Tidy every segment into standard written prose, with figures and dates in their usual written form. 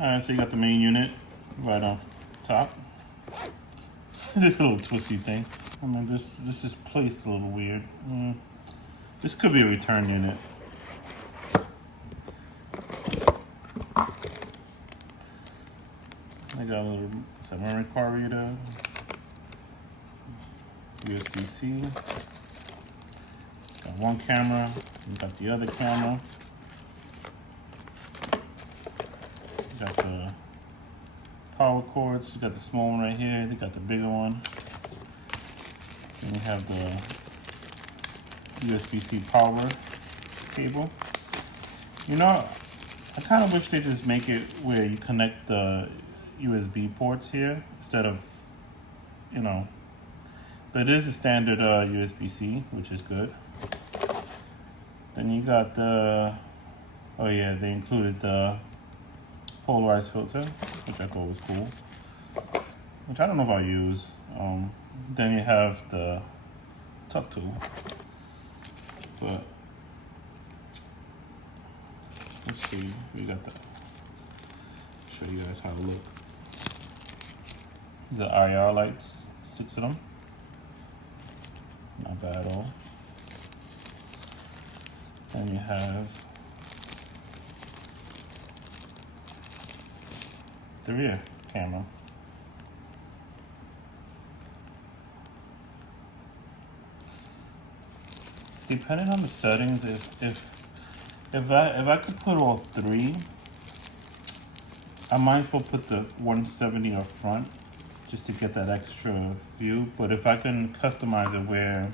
Alright, so you got the main unit right on top. This little twisty thing. I mean, this is placed a little weird. This could be a return unit. I got a little memory card reader, USB-C. Got one camera. You got the other camera. You got the power cords. You got the small one right here. You got the bigger one. Then you have the USB-C power cable. You know, I kind of wish they just make it where you connect the USB ports here instead of, you know, but it is a standard USB-C, which is good. Then you got the, oh yeah, they included the polarized filter, which I thought was cool, which I don't know if I use. Then you have the tuck tool, but let's see, we got that. Show you guys how to look. The IR lights, 6 of them. Not bad at all. Then you have the rear camera. Depending on the settings, if I could put all 3, I might as well put the 170 up front just to get that extra view. But if I can customize it where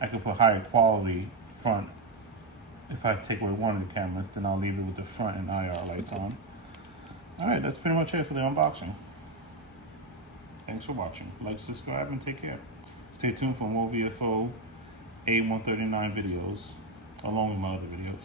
I could put higher quality front, if I take away one of the cameras, then I'll leave it with the front and IR lights on. All right, that's pretty much it for the unboxing. Thanks for watching. Like, subscribe, and take care. Stay tuned for more Viofo A139 videos, along with my other videos.